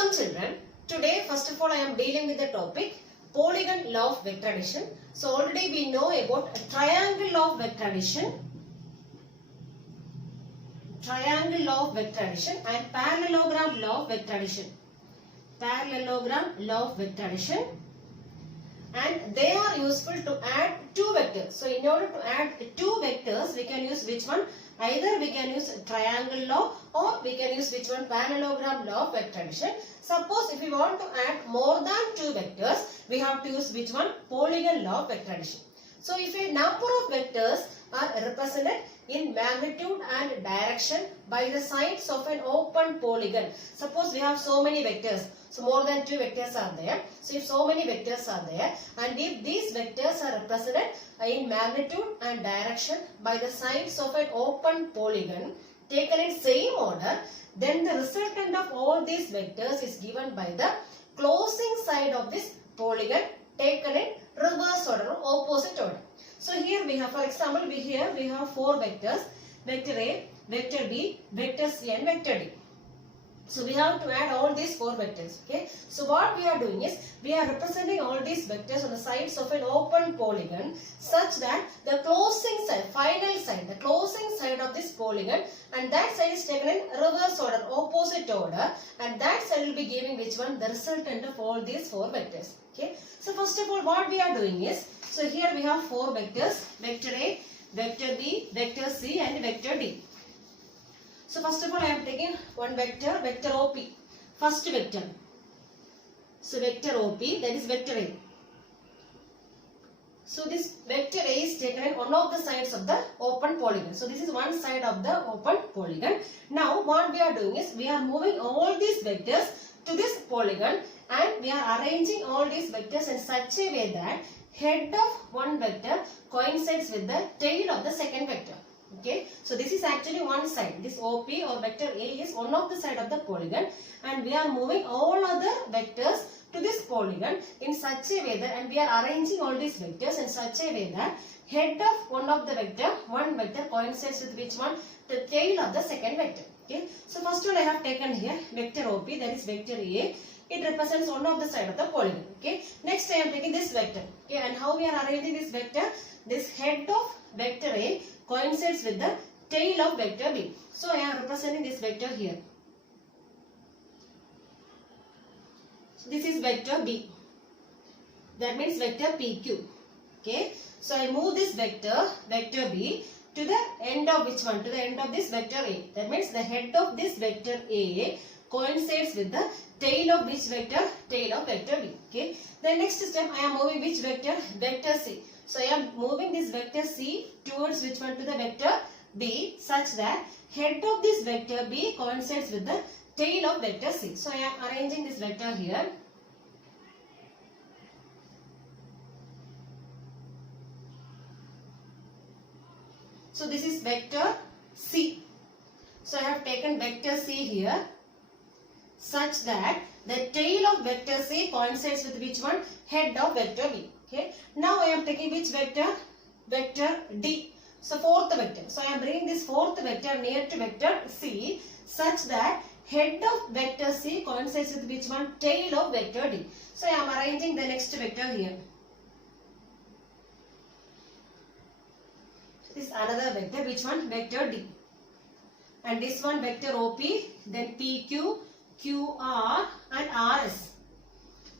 Welcome children. Today first of all I am dealing with the topic polygon law of vector addition. So already we know about triangle law of vector addition, triangle law of vector addition and parallelogram law of vector addition. Parallelogram law of vector addition, and they are useful to add two vectors. So in order to add two vectors we can use which one? Either we can use triangle law or we can use which one? Parallelogram law of vector addition. Suppose if we want to add more than two vectors, we have to use which one? Polygon law of vector addition. So if a number of vectors are represented in magnitude and direction by the sides of an open polygon. Suppose we have so many vectors. So more than two vectors are there. So if so many vectors are there, and if these vectors are represented in magnitude and direction by the sides of an open polygon taken in same order, then the resultant of all these vectors is given by the closing side of this polygon taken in reverse order or opposite order. So here we have, for example, we have four vectors: vector A, vector B, vector C and vector D. So we have to add all these four vectors. Okay. So what we are doing is we are representing all these vectors on the sides of an open polygon such that the closing side, final side, the closing side of this polygon, and that side is taken in reverse order, opposite order, and that side will be giving which one? The resultant of all these four vectors. Okay. So first of all what we are doing is, so here we have four vectors: vector A, vector B, vector C and vector D. So first of all I am taking one vector, vector OP, first vector. So vector OP, that is vector A. So this vector A is taken in one of the sides of the open polygon. So this is one side of the open polygon. Now what we are doing is we are moving all these vectors to this polygon and we are arranging all these vectors in such a way that head of one vector coincides with the tail of the second vector. Okay, so this is actually one side. This OP or vector A is one of the side of the polygon, and we are moving all other vectors to this polygon in such a way that, and we are arranging all these vectors in such a way that head of one of the vector, one vector coincides with which one? The tail of the second vector. Okay, so first one I have taken here vector OP, that is vector A. It represents one of the side of the polygon. Okay, next I am taking this vector. Okay, and how we are arranging this vector? This head of vector A coincides with the tail of vector B. So I am representing this vector here. So this is vector B. That means vector PQ. Okay. So I move this vector, vector B, to the end of which one? To the end of this vector A. That means the head of this vector A coincides with the tail of which vector? Tail of vector B. Okay. The next step I am moving which vector? Vector C. So I am moving this vector C towards which one? To the vector B, such that head of this vector B coincides with the tail of vector C. So I am arranging this vector here. So this is vector C. So I have taken vector C here such that the tail of vector C coincides with which one? Head of vector B. Okay. Now I am taking which vector? Vector D. So fourth vector. So I am bringing this fourth vector near to vector C such that head of vector C coincides with which one? Tail of vector D. So I am arranging the next vector here. This is another vector. Which one? Vector D. And this one vector OP, then PQ, QR and RS.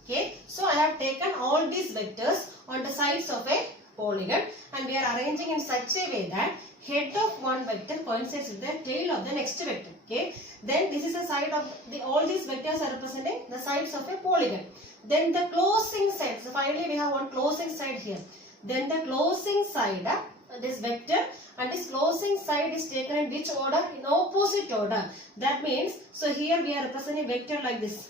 Okay, so I have taken all these vectors on the sides of a polygon and we are arranging in such a way that head of one vector coincides with the tail of the next vector. Okay, then this is the side of all these vectors are representing the sides of a polygon. Then the closing side. So finally we have one closing side here. Then the closing side, this vector, and this closing side is taken in which order? In opposite order. That means, so here we are representing vector like this.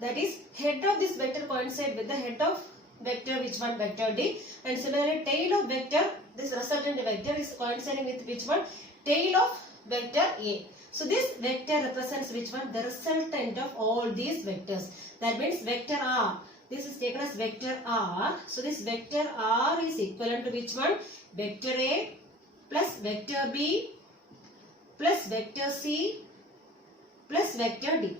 That is, head of this vector coincide with the head of vector which one? Vector D. And similarly tail of vector, this resultant vector is coinciding with which one? Tail of vector A. So this vector represents which one? The resultant of all these vectors. That means vector R. This is taken as vector R. So this vector R is equivalent to which one? Vector A plus vector B plus vector C plus vector D.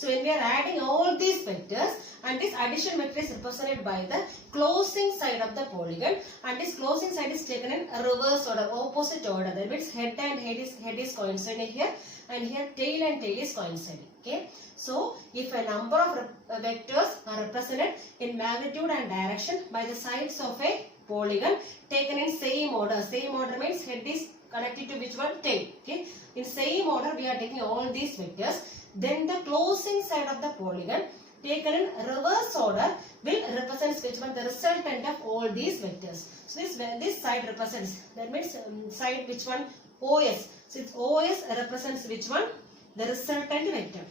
So when we are adding all these vectors, and this addition vector is represented by the closing side of the polygon, and this closing side is taken in reverse order, opposite order. That means head and head is coinciding here, and here tail and tail is coinciding. Okay. So if a number of vectors are represented in magnitude and direction by the sides of a polygon taken in same order. Same order means head is connected to which one? Tail. Okay. In same order we are taking all these vectors. Then the closing side of the polygon taken in reverse order will represent which one? The resultant of all these vectors. So this side represents, that means side which one? OS. So its OS represents which one? The resultant vector.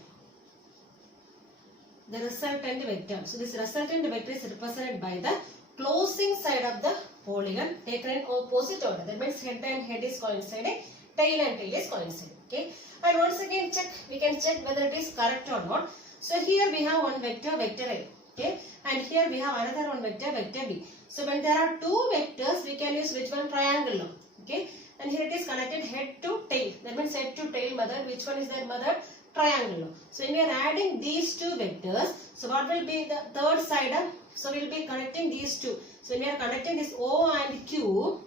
The resultant vector. So this resultant vector is represented by the closing side of the polygon taken in opposite order. That means head and head is coinciding, tail and tail is coinciding. Okay. And once again we can check whether it is correct or not. So here we have one vector, vector A. Okay. And here we have another one vector, vector B. So when there are two vectors, we can use which one? Triangle law. Okay. And here it is connected head to tail. That means head to tail method. Which one is that method? Triangle law. So when we are adding these two vectors, so what will be the third side? So we will be connecting these two. So when we are connecting this O and Q,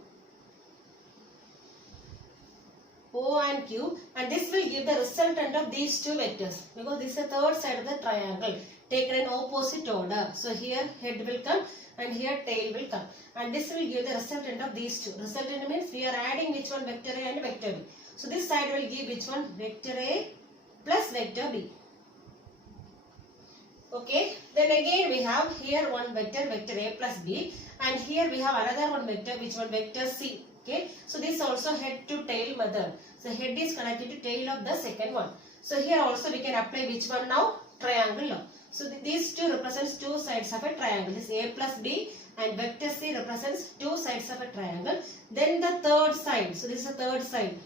and this will give the resultant of these two vectors, because this is the third side of the triangle taken in opposite order. So here head will come and here tail will come, and this will give the resultant of these two. Resultant means we are adding which one? Vector A and vector B. So this side will give which one? Vector A plus vector B. Okay. Then again we have here one vector, vector A plus B, and here we have another one vector, which one? Vector C. Okay. So this also head to tail method. So head is connected to tail of the second one. So here also we can apply which one now? Triangle law. So these two represents two sides of a triangle. This A plus B and vector C represents two sides of a triangle. Then the third side. So this is the third side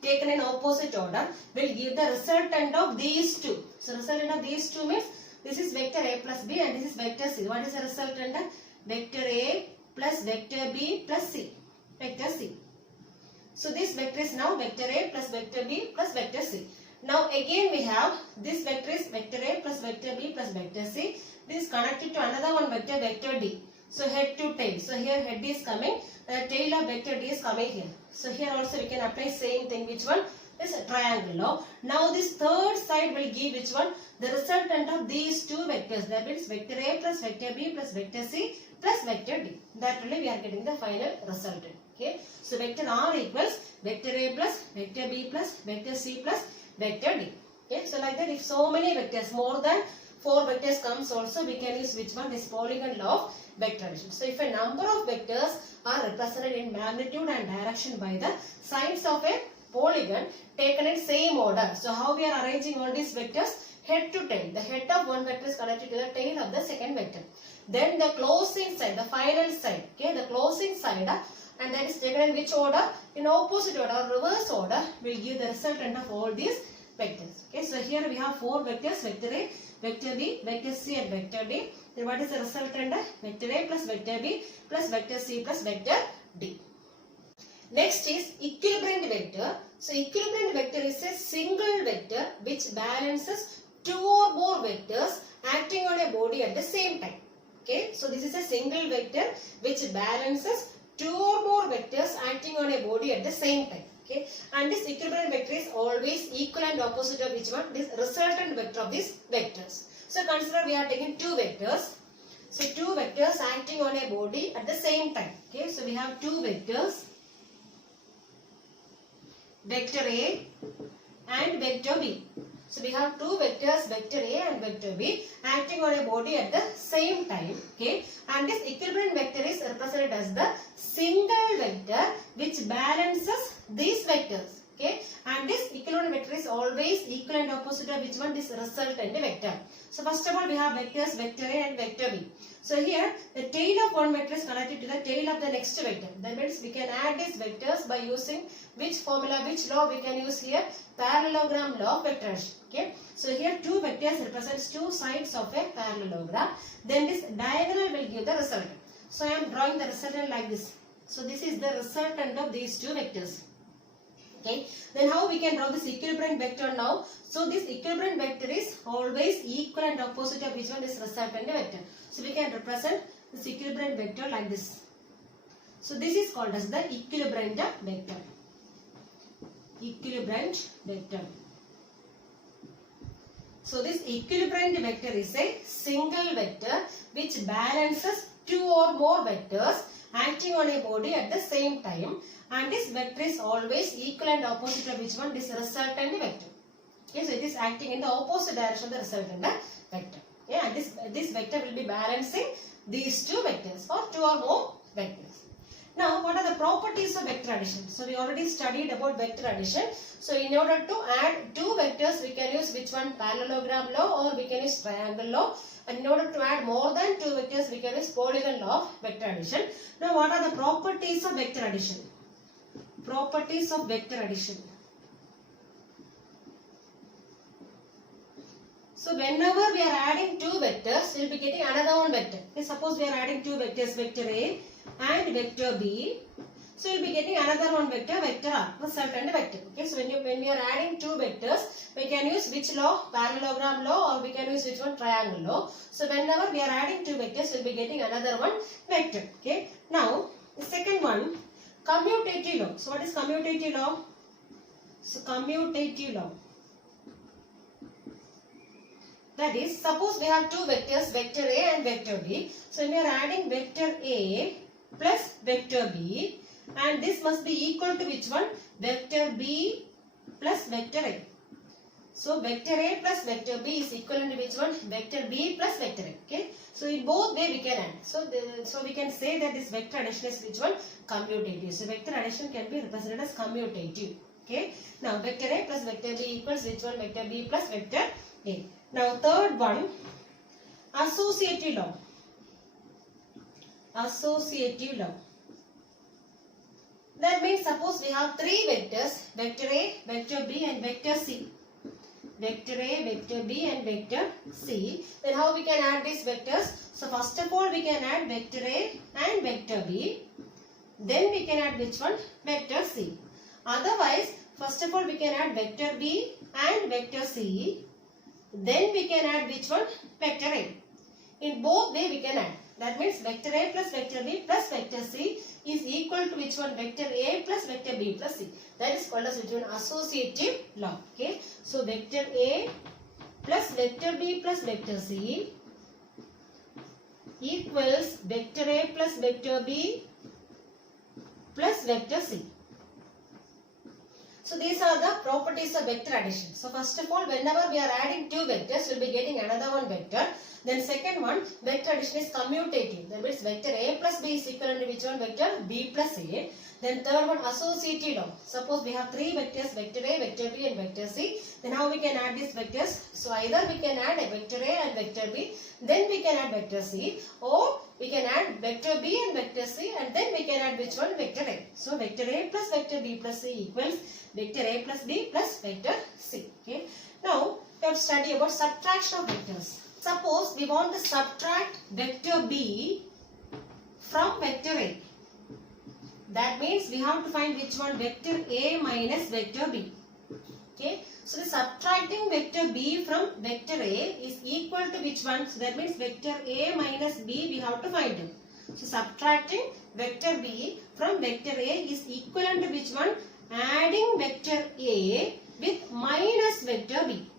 taken in opposite order will give the resultant of these two. So resultant of these two means this is vector A plus B and this is vector C. What is the resultant? Vector A plus vector B plus C. Vector C. So this vector is now vector A plus vector B plus vector C. Now again we have this vector is vector A plus vector B plus vector C. This is connected to another one vector, vector D. So head to tail. So here head is coming, the tail of vector D is coming here. So here also we can apply same thing. Which one? This triangle law. Now this third side will give which one? The resultant of these two vectors. That means vector A plus vector B plus vector C plus vector D. That only we are getting the final resultant. Okay. So vector R equals vector A plus vector B plus vector C plus vector D. Okay. So like that, if so many vectors, more than 4 vectors comes also, we can use which one? This polygon law of vector addition. So if a number of vectors are represented in magnitude and direction by the sides of a polygon taken in same order. So how we are arranging all these vectors? Head to tail. The head of one vector is connected to the tail of the second vector. Then the closing side, the final side. Okay, the closing side, and that is taken in which order? In opposite order or reverse order will give the resultant of all these vectors. Okay, so here we have 4 vectors, vector A, vector B, vector C and vector D. Then what is the resultant? Vector A plus vector B plus vector C plus vector D. Next is equilibriant vector. So equilibriant vector is a single vector which balances 2 or more vectors acting on a body at the same time. Okay, so this is a single vector which balances 2 or more vectors acting on a body at the same time. Okay, and this equilibriant vector is always equal and opposite of which one? This resultant vector of these vectors. So consider we are taking 2 vectors. So 2 vectors acting on a body at the same time. Okay, so we have 2 vectors, vector A and vector B. So we have 2 vectors, vector A and vector B, acting on a body at the same time. Okay, and this equilibriant vector is represented as the single vector which balances these vectors. Okay, and this equilibriant vector is always equal and opposite of which one? This resultant vector. So first of all we have vectors vector A and vector B. So here the tail of one vector is connected to the tail of the next vector. That means we can add these vectors by using which formula, which law we can use here? Parallelogram law of vector addition. Okay, so here 2 vectors represents 2 sides of a parallelogram. Then this diagonal will give the resultant. So I am drawing the resultant like this. So this is the resultant of these 2 vectors. Okay, then how we can draw this equivalent vector now? So this equivalent vector is always equal and opposite of which one is resultant vector. So we can represent this equivalent vector like this. So this is called as the equivalent vector. Equivalent vector. So this equivalent vector is a single vector which balances two or more vectors acting on a body at the same time, and this vector is always equal and opposite of which one? This resultant vector. Okay, so it is acting in the opposite direction of the resultant vector. Okay, and this vector will be balancing these two vectors or two or more vectors. Now, what are the properties of vector addition? So, we already studied about vector addition. So, in order to add two vectors, we can use which one? Parallelogram law, or we can use triangle law. And in order to add more than two vectors, we can use polygon law of vector addition. Now, what are the properties of vector addition? Properties of vector addition. So, whenever we are adding two vectors, we will be getting another one vector. Okay, suppose we are adding two vectors, vector A and vector B. So, we will be getting another one vector, vector R, resultant vector. Okay, so when we are adding two vectors, we can use which law? Parallelogram law, or we can use which one? Triangle law. So, whenever we are adding two vectors, we will be getting another one vector. Okay, now the second one, commutative law. So, what is commutative law? So, commutative law. That is, suppose we have two vectors, vector A and vector B. So, when we are adding vector A plus vector B, and this must be equal to which one? Vector B plus vector A. So, vector A plus vector B is equivalent to which one? Vector B plus vector A. Okay. So, in both way we can add. So we can say that this vector addition is which one? Commutative. So, vector addition can be represented as commutative. Okay. Now, vector A plus vector B equals which one? Vector B plus vector A. Now, third one, associative law. Associative law. That means suppose we have three vectors, vector A, vector B and vector C. Vector A, vector B and vector C. Then how we can add these vectors? So, first of all we can add vector A and vector B. Then we can add which one? Vector C. Otherwise, first of all we can add vector B and vector C. Then we can add which one? Vector A. In both way we can add. That means vector A plus vector B plus vector C is equal to which one? Vector A plus vector B plus C. That is called as which one? Associative law. Okay. So, vector A plus vector B plus vector C equals vector A plus vector B plus vector C. So, these are the properties of vector addition. So, first of all, whenever we are adding two vectors, we will be getting another one vector. Then second one, vector addition is commutative. That means vector A plus B is equivalent to which one? Vector B plus A. Then third one, associative law. Suppose we have three vectors, vector A, vector B and vector C. Then how we can add these vectors? So, either we can add a vector A and vector B. Then we can add vector C. Or we can add vector B and vector C. And then we can add which one? Vector A. So, vector A plus vector B plus C equals vector A plus B plus vector C. Okay. Now, we have to study about subtraction of vectors. Suppose we want to subtract vector B from vector A. That means we have to find which one? Vector A minus vector B. Okay. So, the subtracting vector B from vector A is equal to which one? So, that means vector A minus B we have to find it. So, subtracting vector B from vector A is equivalent to which one? Adding vector A with minus vector B.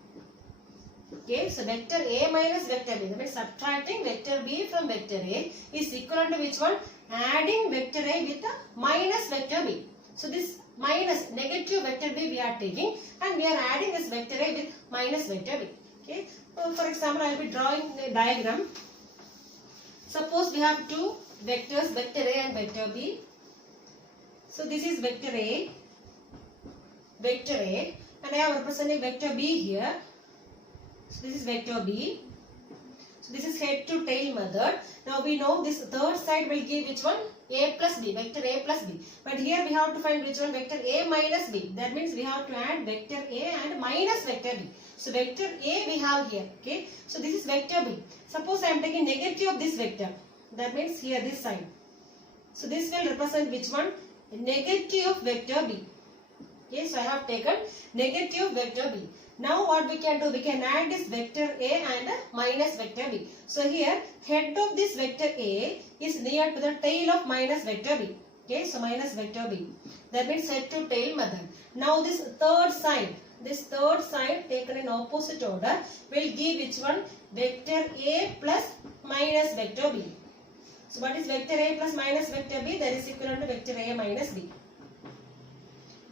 Okay, so vector A minus vector B. That means subtracting vector B from vector A is equivalent to which one? Adding vector A with a minus vector B. So this minus negative vector B we are taking, and we are adding this vector A with minus vector B. Okay. So for example, I will be drawing a diagram. Suppose we have two vectors, vector A and vector B. So this is vector A, and I am representing vector B here. So this is vector B. So this is head to tail method. Now we know this third side will give which one? A plus B, vector A plus B. But here we have to find which one? Vector A minus B. That means we have to add vector A and minus vector B. So vector A we have here. Okay. So this is vector B. Suppose I am taking negative of this vector. That means here this side. So this will represent which one? Negative of vector B. Okay, so I have taken negative vector b. Now what we can do? We can add this vector a and minus vector b. So here head of this vector a is near to the tail of minus vector b. Okay, so minus vector b. That means head to tail method. Now this third side taken in opposite order will give which one? Vector a plus minus vector b. So what is vector a plus minus vector b? That is equivalent to vector a minus b.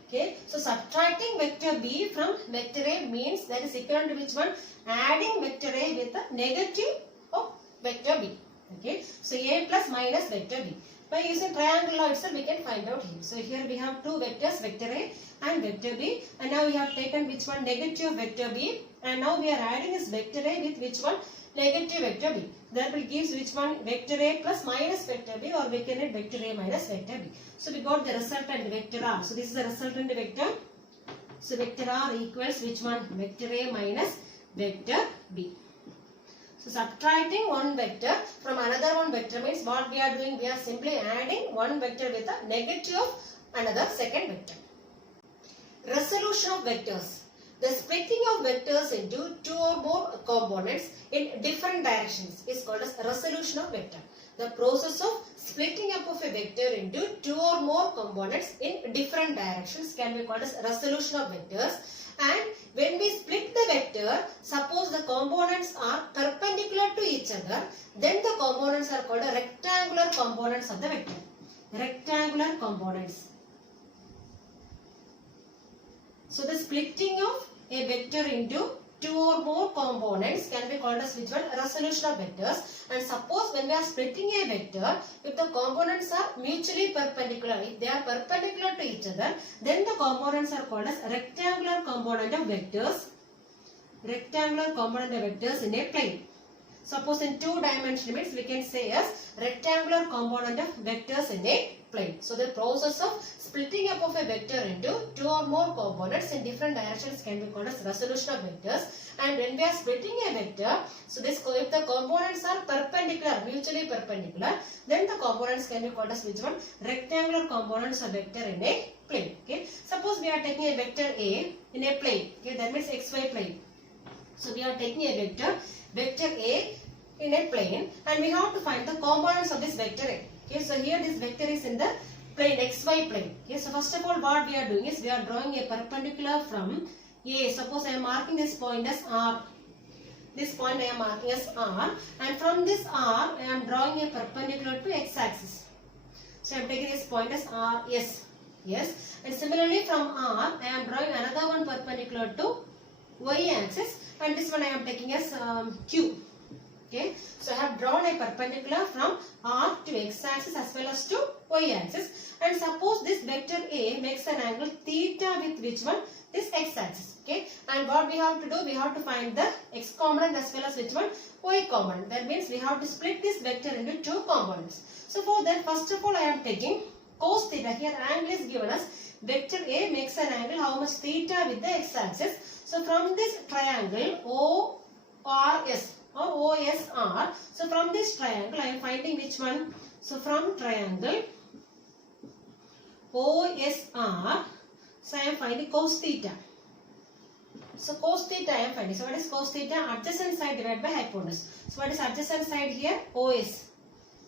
Okay, so subtracting vector b from vector a means that is equivalent to which one? Adding vector a with the negative of vector b. Okay, so a plus minus vector b. By using triangle law itself, we can find out here. So here we have two vectors, vector a and vector b, and now we have taken which one? Negative vector b, and now we are adding this vector a with which one? Negative vector b. That will give which one? Vector a plus minus vector b, or we can write vector a minus vector b. So we got the resultant vector r. So this is the resultant vector. So vector r equals which one? Vector a minus vector b. So subtracting one vector from another one vector means what we are doing? We are simply adding one vector with a negative of another second vector. Resolution of vectors. The splitting of vectors into two or more components in different directions is called as resolution of vector. The process of splitting up of a vector into two or more components in different directions can be called as resolution of vectors. And when we split the vector, suppose the components are perpendicular to each other, then the components are called rectangular components of the vector. Rectangular components. So the splitting of a vector into two or more components can be called as which one? Resolution of vectors. And suppose when we are splitting a vector, if the components are mutually perpendicular, if they are perpendicular to each other, then the components are called as rectangular component of vectors. Rectangular component of vectors in a plane. Suppose in two dimension means we can say as rectangular component of vectors in a plane. So the process of splitting up of a vector into two or more components in different directions can be called as resolution of vectors. And when we are splitting a vector, so this if the components are perpendicular, mutually perpendicular, then the components can be called as which one? Rectangular components of vector in a plane. Okay. Suppose we are taking a vector A in a plane. Okay, that means xy plane. So we are taking a vector A in a plane, and we have to find the components of this vector A. Okay, so here this vector is in the plane xy plane. Okay, so first of all what we are doing is we are drawing a perpendicular from A. Suppose I am marking this point as R. This point I am marking as R, and from this R I am drawing a perpendicular to x-axis. So I am taking this point as R, yes. And similarly from R I am drawing another one perpendicular to y-axis, and this one I am taking as Q. Okay, so I have drawn a perpendicular from R to x-axis as well as to y-axis, and suppose this vector A makes an angle theta with which one? This x-axis. Okay, and what we have to do? We have to find the x component as well as which one? Y component. That means we have to split this vector into two components. So for that, first of all I am taking cos theta. Here angle is given as vector A makes an angle how much? Theta with the x-axis. So from this triangle ORS or OSR, so from this triangle I am finding which one? So from triangle OSR, so I am finding cos theta. So cos theta I am finding. So what is cos theta? Adjacent side divided by hypotenuse. So what is adjacent side here? OS.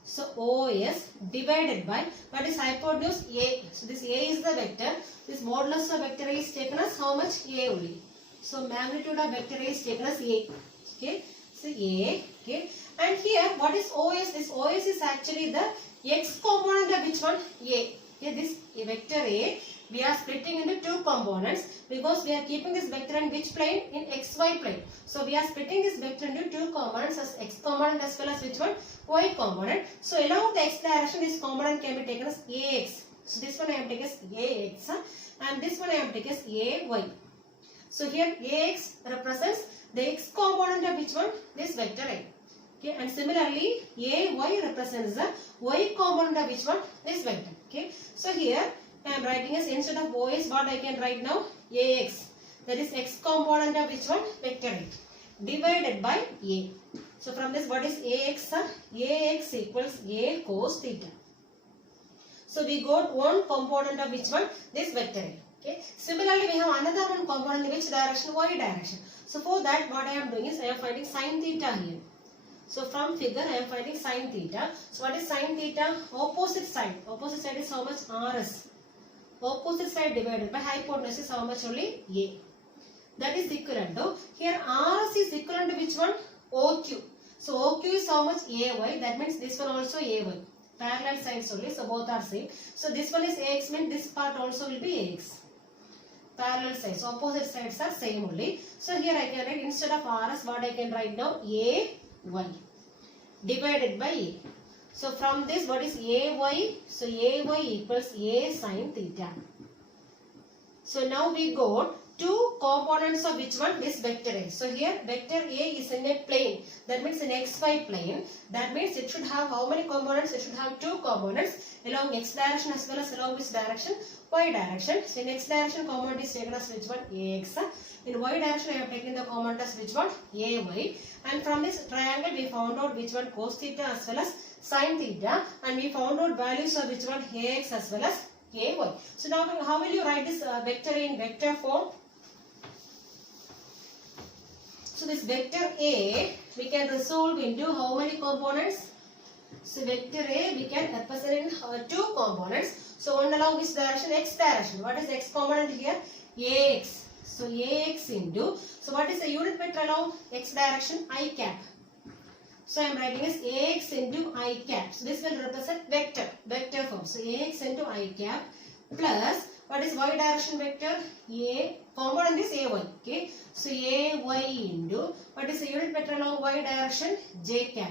So OS divided by what is hypotenuse? A. So this A is the vector. This modulus of vector A is taken as how much? A only. So magnitude of vector A is taken as A. Okay. So A. Okay. And here what is OS? This OS is actually the x component of which one? A. Okay. This vector A we are splitting into two components because we are keeping this vector in which plane? In xy plane. So we are splitting this vector into two components as x component as well as which one? Y component. So along the x direction this component can be taken as AX. So this one I am taking as AX and this one I am taking as AY. So here AX represents the x component of which one? This vector A. Okay, and similarly AY represents the y component of which one? This vector. Okay, so here I am writing as instead of OS what I can write now? AX. That is x component of which one? Vector A divided by A. So from this what is AX? AX equals A cos theta. So we got one component of which one? This vector A. Okay. Similarly, we have another one component in which direction? Y direction. So for that, what I am doing is I am finding sin theta here. So from figure I am finding sin theta. So what is sin theta? Opposite side. Opposite side is how much? RS. Opposite side divided by hypotenuse is how much? Only A. That is equivalent to, here RS is equivalent to which one? OQ. So OQ is how much? AY. That means this one also AY. Parallel sides only. So both are same. So this one is AX, means this part also will be AX. Parallel sides. Opposite sides are same only. So here I can write, instead of RS, what I can write now? AY divided by A. So from this, what is AY? So AY equals A sin theta. So now we got two components of which one? This vector A. So here vector A is in a plane. That means in xy plane. That means it should have how many components? It should have two components along x direction as well as along which direction? Y direction. So in x direction component is taken as which one? AX. In y direction I have taken the component as which one? AY. And from this triangle we found out which one? Cos theta as well as sin theta. And we found out values of which one? AX as well as AY. So now how will you write this vector A in vector form? So this vector A we can resolve into how many components? So vector A we can represent in two components. So one along which direction? X direction. What is x component here? AX. So AX into, so what is the unit vector along x direction? I cap. So I am writing as AX into I cap. So this will represent vector form. So AX into I cap plus, what is y direction vector? A component is AY. Okay. So AY into, what is the unit vector along y direction? J cap.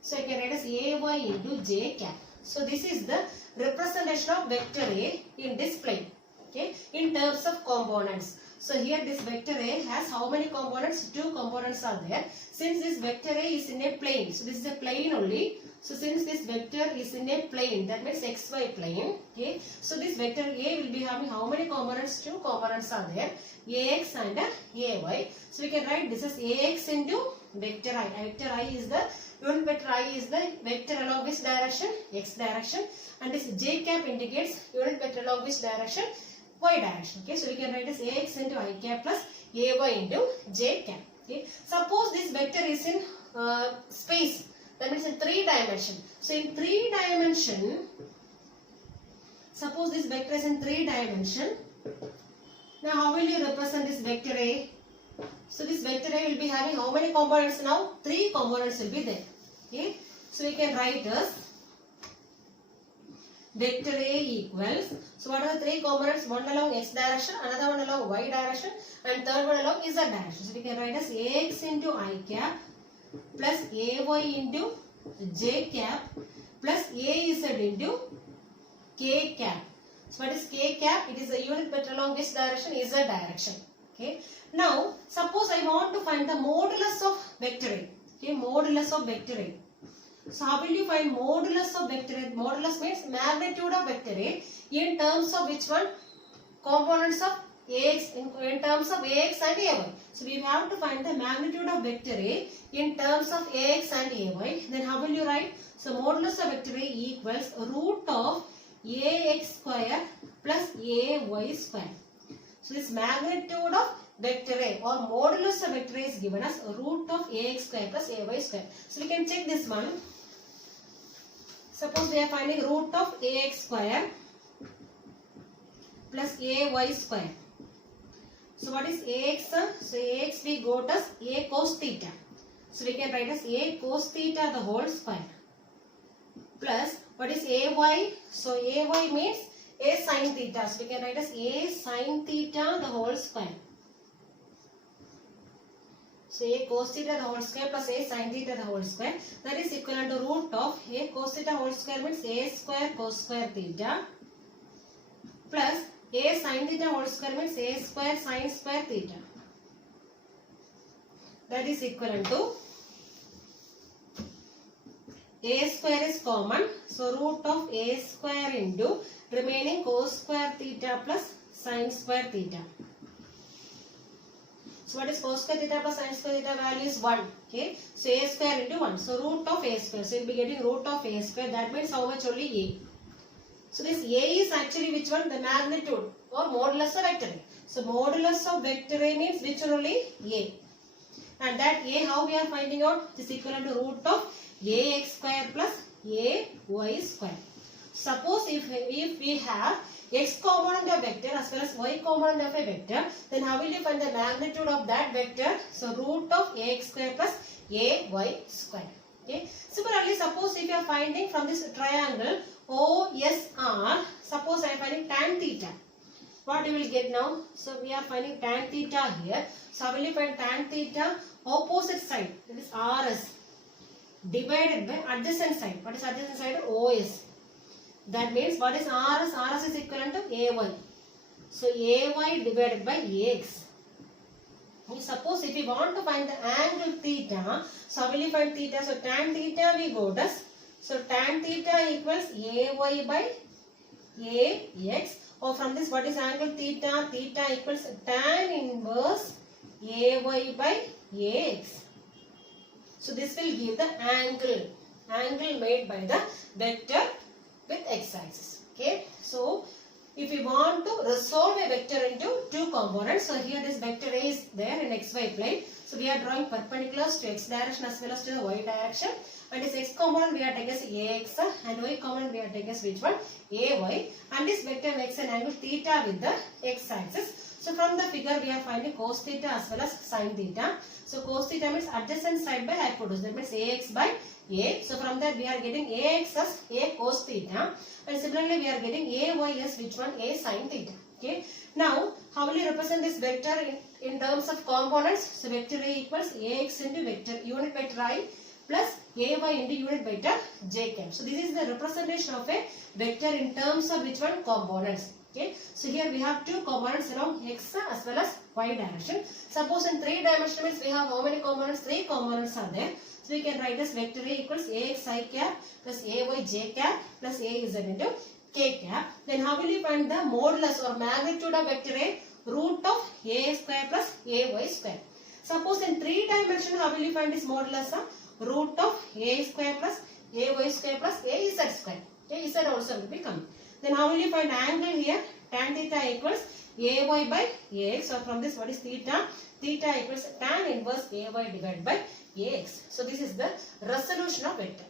So I can write as AY into J cap. So this is the representation of vector A in this plane. Okay. In terms of components. So here this vector A has how many components? Two components are there. Since this vector A is in a plane. So this is a plane only. So since this vector is in a plane, that means xy plane. Okay. So this vector A will be having how many components? Two components are there. AX and AY. So we can write this as AX into vector I. Vector I is the unit vector I is the vector along which direction? X direction. And this J cap indicates unit vector along which direction? Y direction. Okay. So we can write as AX into I cap plus AY into J cap. Okay. Suppose this vector is in space. That means in 3 dimension. So in 3 dimension, suppose this vector is in 3 dimension. Now how will you represent this vector A? So this vector A will be having how many components now? 3 components will be there. Okay. So we can write as vector A equals, so what are the 3 components? One along x direction, another one along y direction, and third one along z direction. So we can write as AX into I cap plus AY into J cap plus AZ into K cap. So what is K cap? It is a unit vector along which direction? Z direction. Okay. Now suppose I want to find the modulus of vector A. Okay, modulus of vector A. So how will you find modulus of vector A? Modulus means magnitude of vector A in terms of which one? Components of AX, in terms of AX and AY. So we have to find the magnitude of vector A in terms of AX and AY. Then how will you write? So modulus of vector A equals root of AX square plus AY square. So this magnitude of vector A or modulus of vector A is given as root of AX square plus AY square. So we can check this one. Suppose we are finding root of AX square plus AY square. So what is AX? So AX we got as A cos theta. So we can write as A cos theta the whole square. Plus what is AY? So AY means A sin theta. So we can write as A sin theta the whole square. So A cos theta the whole square plus A sin theta the whole square. That is equivalent to root of A cos theta whole square means A square cos square theta plus A sin theta whole square means A square sin square theta. That is equivalent to A square is common. So root of A square into remaining cos square theta plus sin square theta. So what is cos square theta plus sin square theta? Value is 1. Okay. So A square into 1. So root of A square. So you will be getting root of A square. That means how much? Only A. So this A is actually which one? The magnitude or modulus of vector A. So modulus of vector A means which one only? A. And that A, how we are finding out? It is equivalent to root of ax square plus ay square. Suppose if we have x component of vector as well as y component of a vector, then how will you find the magnitude of that vector? So root of ax square plus ay square. Okay. Similarly, suppose if you are finding from this triangle OSR, suppose I am finding tan theta. What you will get now? So we are finding tan theta here. So how will you find tan theta? Opposite side, that is RS, divided by adjacent side. What is adjacent side? OS. That means what is RS? RS is equivalent to AY. So AY divided by AX. Suppose if we want to find the angle theta, so how will you find theta? So tan theta we got as, so tan theta equals AY by AX. Or from this, what is angle theta? Theta equals tan inverse AY by AX. So this will give the angle made by the vector with x-axis. Okay. So if we want to resolve a vector into two components, so here this vector A is there in xy plane. So we are drawing perpendiculars to x direction as well as to the y direction. And this x component we are taking as ax and y component we are taking as which one? Ay. And this vector makes an angle theta with the x-axis. So from the figure we are finding cos theta as well as sin theta. So cos theta means adjacent side by hypotenuse. That means ax by a. So from that we are getting ax as a cos theta. And similarly we are getting ay as which one? A sin theta. Okay. Now how will you represent this vector in terms of components? So vector A equals ax into vector unit vector I plus ay into unit vector j cap. So this is the representation of a vector in terms of which one? Components. Okay. So here we have two components along x as well as y direction. Suppose in 3 dimension means we have how many components? 3 components are there. So we can write as vector A equals ax I cap plus ay j cap plus az into k cap. Then how will you find the modulus or magnitude of vector A? Root of a square plus ay square. Suppose in 3 dimension, how will you find this modulus? Root of a square plus ay square plus az square. Okay, z also will be coming. Then how will you find angle here? Tan theta equals ay by ax. So from this, what is theta? Theta equals tan inverse ay divided by ax. So this is the resolution of vector.